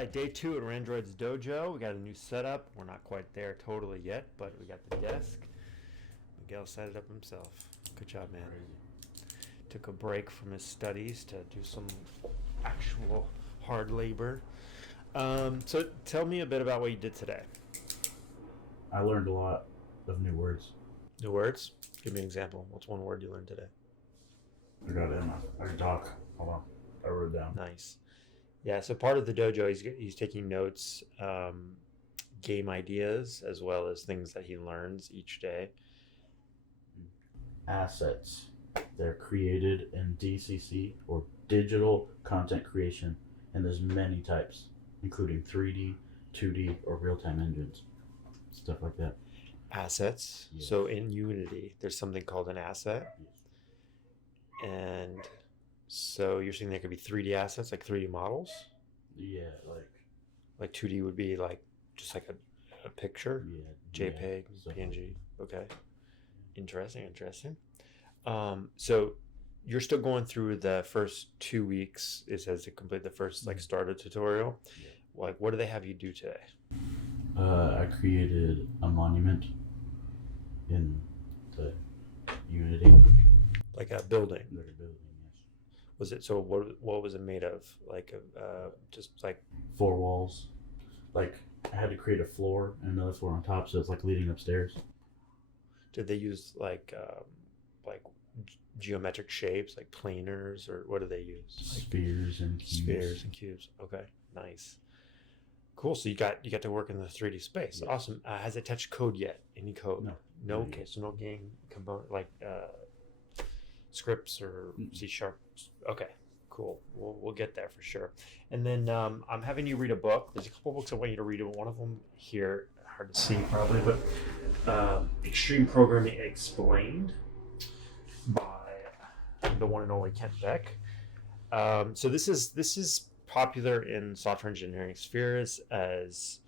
right, day 2 at Randroid's Dojo. We got a new setup. We're not quite there totally yet, but we got the desk. Miguel set it up himself. Good job, man. Took a break from his studies to do some actual hard labor. So tell me a bit about what you did today. I learned a lot of new words. New words? Give me an example. What's one word you learned today? I got it in my doc. Hold on. I wrote it down. Nice. Yeah, so part of the dojo, he's taking notes, game ideas, as well as things that he learns each day. Assets. They're created in DCC, or digital content creation, and there's many types, including 3D, 2D, or real-time engines. Stuff like that. Assets. Yes. So in Unity, there's something called an asset. Yes. And so you're saying there could be 3D assets, like 3D models? Yeah, like 2D would be like just like a picture? Yeah. JPEG, yeah, PNG. Okay. Interesting. So you're still going through the first 2 weeks. It says to complete the first like starter tutorial. Yeah. Like, what do they have you do today? I created a monument in the Unity. Like a building. Like a building, yes. Was it, so what was it made of? Like just like 4 walls. Like I had to create a floor and another floor on top, so it's like leading upstairs. Did they use like geometric shapes, like planars, or what do they use? Spheres and cubes. Spheres and cubes. Okay, nice. Cool. So you got to work in the 3D space. Yes. Awesome. Has it touched code yet? Any code? No. Okay. So no game component like scripts or C#. Okay. Cool. We'll get there for sure. And then I'm having you read a book. There's a couple books I want you to read. One of them here, hard to see probably, but Extreme Programming Explained by the one and only Kent Beck. So this is popular in software engineering spheres as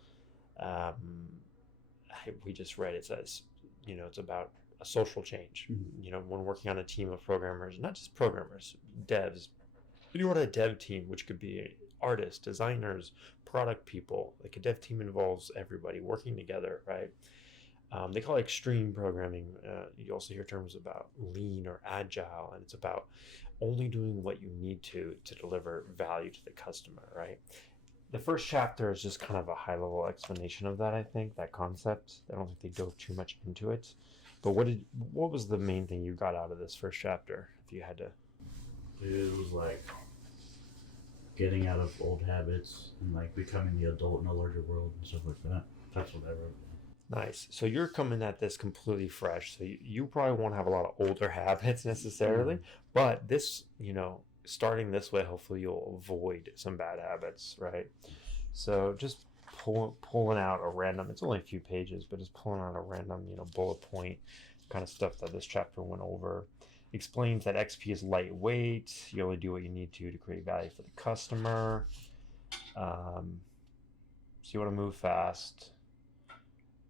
we just read. It says, it's about a social change. Mm-hmm. When working on a team of programmers, not just programmers, devs. You want a dev team, which could be artists, designers, product people. Like a dev team involves everybody working together, right? They call it extreme programming. You also hear terms about lean or agile, and it's about only doing what you need to deliver value to the customer, right? The first chapter is just kind of a high-level explanation of that, I think, that concept. I don't think they dove too much into it. But what was the main thing you got out of this first chapter, if you had to? It was like getting out of old habits and like becoming the adult in a larger world and stuff like that. That's what I wrote. Nice. So you're coming at this completely fresh. So you probably won't have a lot of older habits necessarily, but this, starting this way, hopefully you'll avoid some bad habits, right? So just pulling out a random, it's only a few pages, but just pulling out a random, bullet point kind of stuff that this chapter went over. Explains that XP is lightweight. You only do what you need to create value for the customer. So you want to move fast.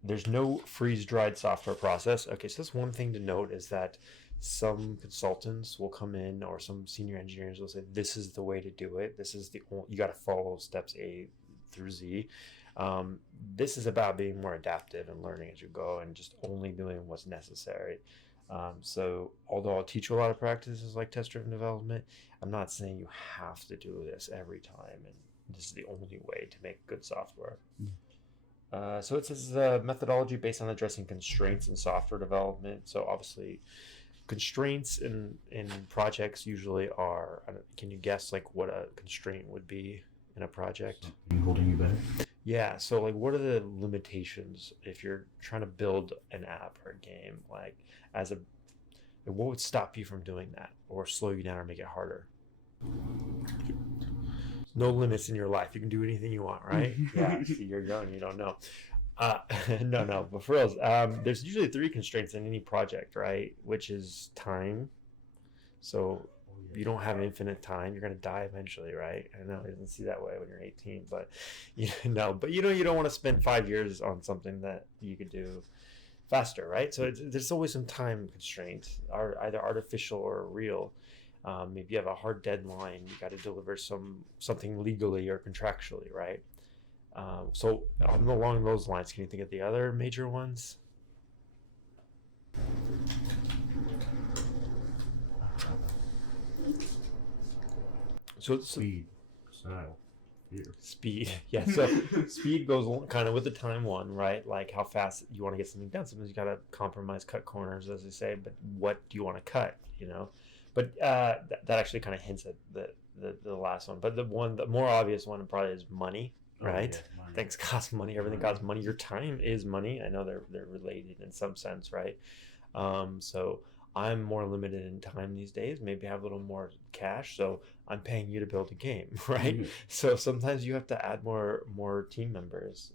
There's no freeze-dried software process. Okay, so that's one thing to note, is that some consultants will come in, or some senior engineers will say, this is the way to do it. This is you got to follow steps A through Z. This is about being more adaptive and learning as you go and just only doing what's necessary. So although I'll teach you a lot of practices like test-driven development, I'm not saying you have to do this every time, and this is the only way to make good software. So it says methodology based on addressing constraints in software development. So obviously constraints in projects usually are, can you guess like what a constraint would be in a project? Something holding you back? Yeah, so like what are the limitations if you're trying to build an app or a game? Like what would stop you from doing that or slow you down or make it harder? No limits in your life. You can do anything you want, right? Yeah, see, you're young, you don't know. No, but for reals, there's usually 3 constraints in any project, right? Which is time. So you don't have infinite time. You're going to die eventually, right? I know it doesn't see that way when you're 18, but you don't want to spend 5 years on something that you could do faster, right? So there's always some time constraint, either artificial or real. Maybe you have a hard deadline, you got to deliver something legally or contractually, right? So along those lines, can you think of the other major ones? So Speed, style, fear. speed, yeah. So speed goes kind of with the time one, right? Like how fast you want to get something done. Sometimes you gotta compromise, cut corners, as they say. But what do you want to cut? But that actually kind of hints at the last one. But the more obvious one probably is money, right? Yeah, Things cost money. Everything costs money. Your time is money. I know they're related in some sense, right? So I'm more limited in time these days. Maybe I have a little more cash, so I'm paying you to build a game, right? Mm-hmm. So sometimes you have to add more team members.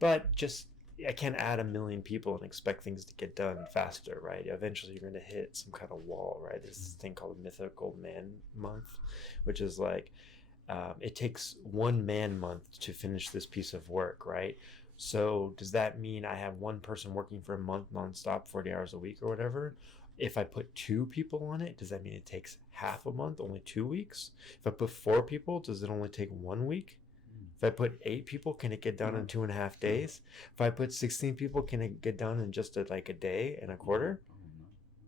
But just I can't add a million people and expect things to get done faster, right? Eventually, you're going to hit some kind of wall, right? There's this thing called Mythical Man Month, which is like it takes 1 man month to finish this piece of work, right? So does that mean I have one person working for a month nonstop, 40 hours a week or whatever? If I put 2 people on it, does that mean it takes half a month, only 2 weeks? If I put 4 people, does it only take 1 week? If I put 8 people, can it get done in 2.5 days? If I put 16 people, can it get done in just like a day and a quarter?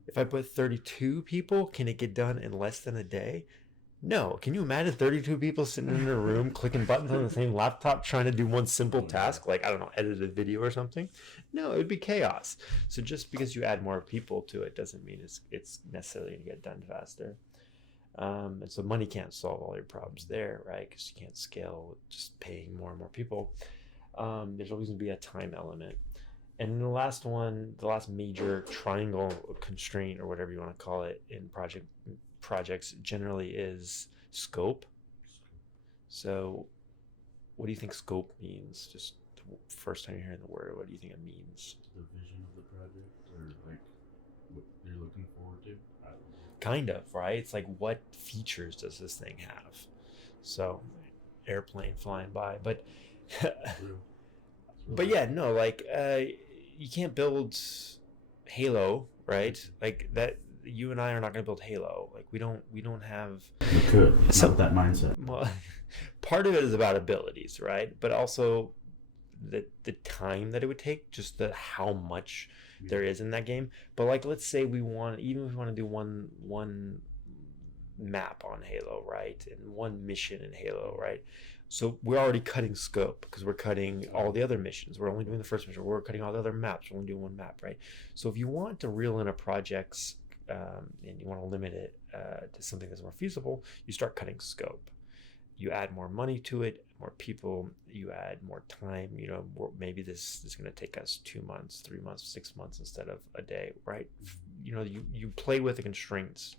If I put 32 people, can it get done in less than a day? No. Can you imagine 32 people sitting in a room clicking buttons on the same laptop trying to do one simple task, like, I don't know, edit a video or something? No, it would be chaos. So just because you add more people to it doesn't mean it's necessarily going to get done faster. And so money can't solve all your problems there, right? Because you can't scale with just paying more and more people. There's always going to be a time element. And the last one, the last major triangle constraint or whatever you want to call it in projects generally is scope. So what do you think scope means? Just the first time you're hearing the word, what do you think it means? The vision of the project, or like what you're looking forward to? I don't know. Kind of, right? It's like, what features does this thing have? So airplane flying by, but but yeah, no, like you can't build Halo, right? Like that. You and I are not going to build Halo. Like we don't have. We could. It's not that mindset. Well, part of it is about abilities, right? But also the time that it would take, just the how much there is in that game. But like, let's say even if we want to do one map on Halo, right, and one mission in Halo, right? So we're already cutting scope because we're cutting all the other missions. We're only doing the first mission. We're cutting all the other maps. We're only doing one map, right? So if you want to reel in a project's and you want to limit it to something that's more feasible, you start cutting scope. You add more money to it, more people, you add more time. Maybe this is going to take us 2 months, 3 months, 6 months instead of a day, right? You play with the constraints.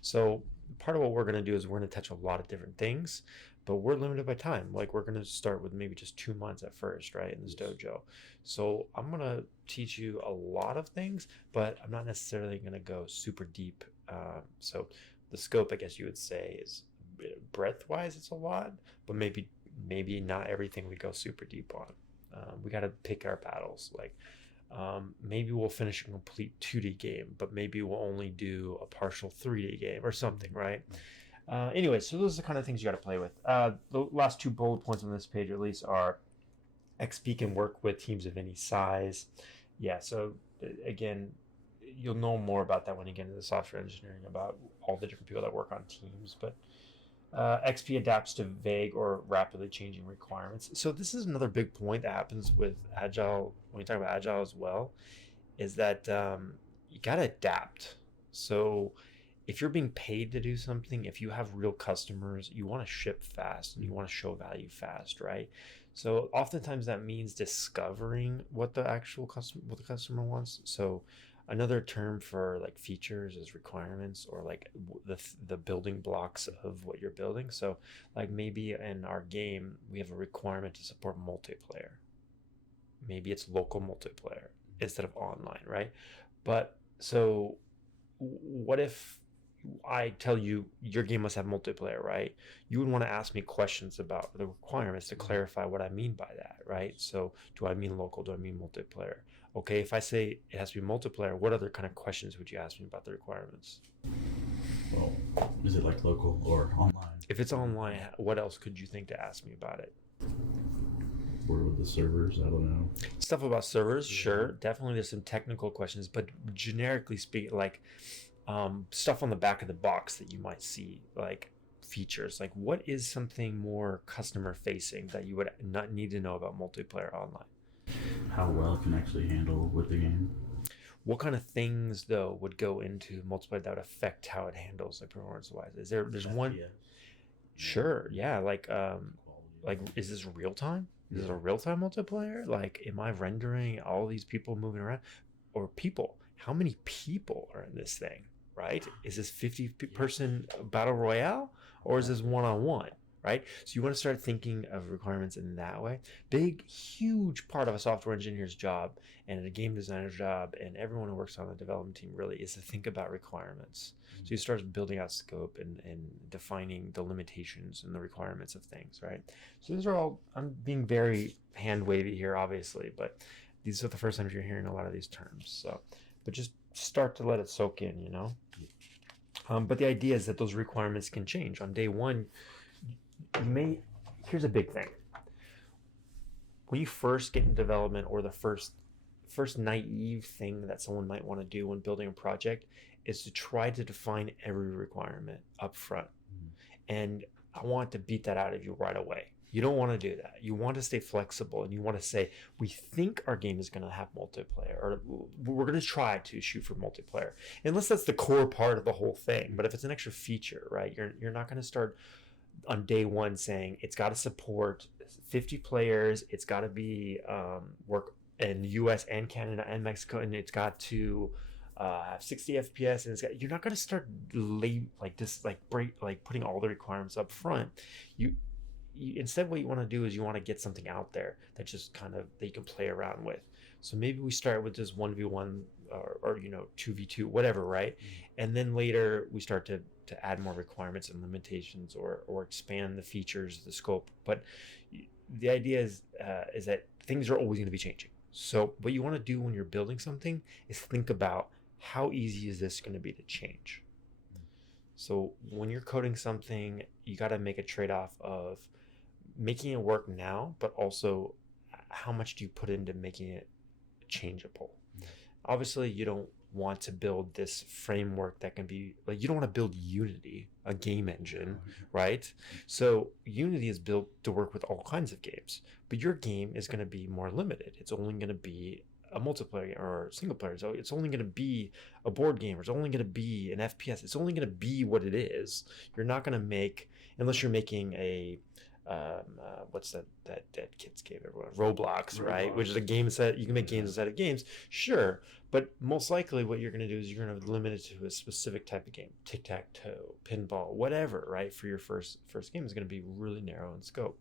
So part of what we're going to do is we're going to touch a lot of different things, but we're limited by time. Like we're going to start with maybe just 2 months at first, right, in this dojo. So I'm going to teach you a lot of things, but I'm not necessarily going to go super deep. So the scope, I guess you would say, is breadth-wise, it's a lot, but maybe not everything we go super deep on. We got to pick our battles. Like maybe we'll finish a complete 2D game, but maybe we'll only do a partial 3D game or something, right? Anyway, so those are the kind of things you got to play with. The last 2 bullet points on this page, at least, are XP can work with teams of any size. Yeah, so again, you'll know more about that when you get into the software engineering, about all the different people that work on teams. But XP adapts to vague or rapidly changing requirements. So this is another big point that happens with Agile, when you talk about Agile as well, is that you got to adapt. So if you're being paid to do something, if you have real customers, you want to ship fast and you want to show value fast, right? So oftentimes that means discovering what the customer wants. So another term for like features is requirements, or like the building blocks of what you're building. So like maybe in our game we have a requirement to support multiplayer. Maybe it's local multiplayer instead of online, right? But so what if I tell you your game must have multiplayer, right? You would want to ask me questions about the requirements to clarify what I mean by that, right? So do I mean local? Do I mean multiplayer? Okay, if I say it has to be multiplayer, what other kind of questions would you ask me about the requirements? Well, is it like local or online? If it's online, what else could you think to ask me about it? Where with the servers, I don't know. Stuff about servers, sure. Definitely there's some technical questions, but generically speaking, like stuff on the back of the box that you might see, like features. Like what is something more customer facing that you would not need to know about multiplayer online? How well it can actually handle with the game. What kind of things though would go into multiplayer that would affect how it handles like performance wise? There's one FPS. sure, yeah, like is this real time? Is this a real time multiplayer? Like am I rendering all these people moving around? Or people? How many people are in this thing? Right? Is this 50 person battle royale or is this one-on-one? Right? So you want to start thinking of requirements in that way. Big, huge part of a software engineer's job and a game designer's job and everyone who works on the development team really is to think about requirements. So you start building out scope and defining the limitations and the requirements of things, right? So these are all, I'm being very hand wavy here, obviously, but these are the first times you're hearing a lot of these terms. So, but just start to let it soak in, you know? But the idea is that those requirements can change. On day one, here's a big thing. When you first get in development or the first naive thing that someone might want to do when building a project is to try to define every requirement up front. And I want to beat that out of you right away. You don't want to do that. You want to stay flexible and you want to say, we think our game is going to have multiplayer or we're going to try to shoot for multiplayer. Unless that's the core part of the whole thing. But if it's an extra feature, right, you're not going to start on day one saying it's got to support 50 players. It's got to be work in US and Canada and Mexico. And it's got to have 60 FPS. And you're not going to start putting all the requirements up front. Instead what you want to do is you want to get something out there that just kind of that you can play around with. So maybe we start with just 1v1 or 2v2, whatever, right? And then later we start to add more requirements and limitations or expand the features, the scope. But the idea is that things are always going to be changing. So what you want to do when you're building something is think about how easy is this going to be to change. So when you're coding something, you got to make a trade-off of making it work now, but also how much do you put into making it changeable? Obviously, you don't want to build this framework that can be like, you don't want to build Unity, a game engine, right? So Unity is built to work with all kinds of games, but your game is going to be more limited. It's only going to be a multiplayer or single player. So it's only going to be a board game, or it's only going to be an FPS. It's only going to be what it is. You're not going to make, unless you're making a what's that kids game everyone, Roblox, right? Which is a game set. You can make games inside of games, sure, but most likely what you're going to do is you're going to limit it to a specific type of game, tic-tac-toe, pinball, whatever, right? For your first game is going to be really narrow in scope.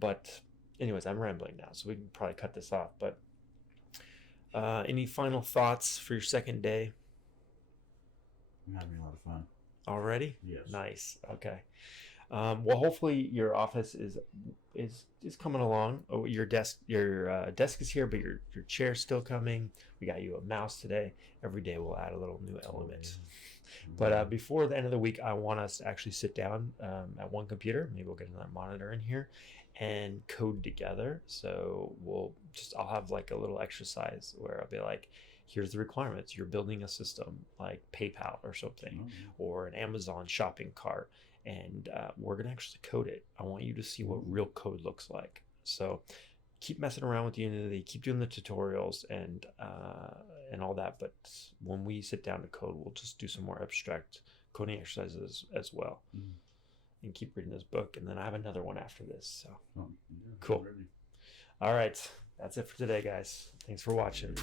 But anyways, I'm rambling now, so we can probably cut this off. But any final thoughts for your second day? I'm having a lot of fun already. Yes. Nice. Okay. Well, hopefully your office is coming along. Oh, your desk is here, but your chair's still coming. We got you a mouse today. Every day we'll add a little new element. But before the end of the week, I want us to actually sit down at one computer. Maybe we'll get another monitor in here and code together. So I'll have like a little exercise where I'll be like, here's the requirements. You're building a system like PayPal or something, or an Amazon shopping cart. And we're going to actually code it. I want you to see what real code looks like. So keep messing around with Unity, keep doing the tutorials and all that. But when we sit down to code, we'll just do some more abstract coding exercises as well. And keep reading this book. And then I have another one after this. So cool. All right. That's it for today, guys. Thanks for watching.